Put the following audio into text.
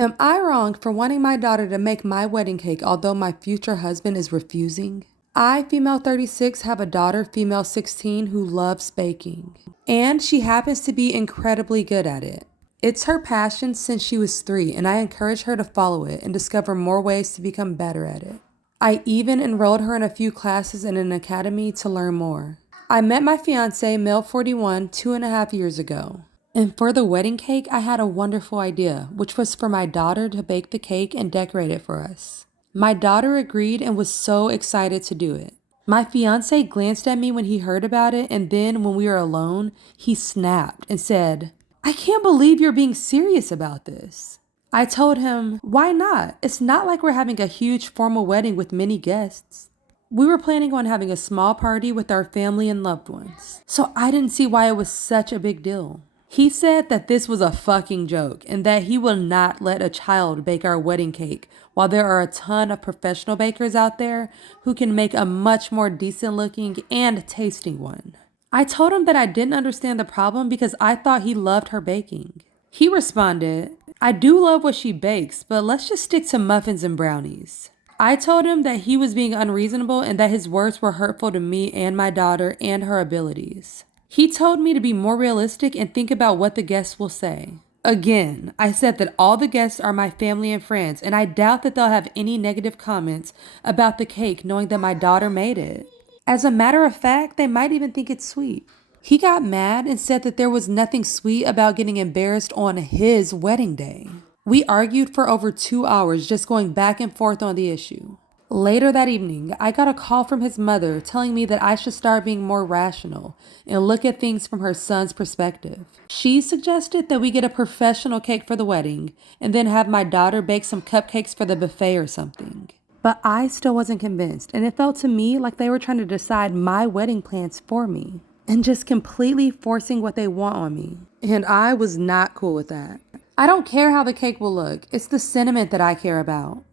Am I wrong for wanting my daughter to make my wedding cake although my future husband is refusing? I, female 36, have a daughter, female 16, who loves baking. And she happens to be incredibly good at it. It's her passion since she was 3, and I encourage her to follow it and discover more ways to become better at it. I even enrolled her in a few classes in an academy to learn more. I met my fiance, male 41, 2.5 years ago. And for the wedding cake, I had a wonderful idea, which was for my daughter to bake the cake and decorate it for us. My daughter agreed and was so excited to do it. My fiance glanced at me when he heard about it, and then when we were alone, he snapped and said, "I can't believe you're being serious about this." I told him, "Why not? It's not like we're having a huge formal wedding with many guests." We were planning on having a small party with our family and loved ones, so I didn't see why it was such a big deal. He said that this was a fucking joke and that he will not let a child bake our wedding cake, while there are a ton of professional bakers out there who can make a much more decent looking and tasting one. I told him that I didn't understand the problem because I thought he loved her baking. He responded, "I do love what she bakes, but let's just stick to muffins and brownies." I told him that he was being unreasonable and that his words were hurtful to me and my daughter and her abilities. He told me to be more realistic and think about what the guests will say. Again, I said that all the guests are my family and friends, and I doubt that they'll have any negative comments about the cake knowing that my daughter made it. As a matter of fact, they might even think it's sweet. He got mad and said that there was nothing sweet about getting embarrassed on his wedding day. We argued for over 2 hours just going back and forth on the issue. Later that evening, I got a call from his mother telling me that I should start being more rational and look at things from her son's perspective. She suggested that we get a professional cake for the wedding and then have my daughter bake some cupcakes for the buffet or something. But I still wasn't convinced, and it felt to me like they were trying to decide my wedding plans for me and just completely forcing what they want on me. And I was not cool with that. I don't care how the cake will look. It's the sentiment that I care about.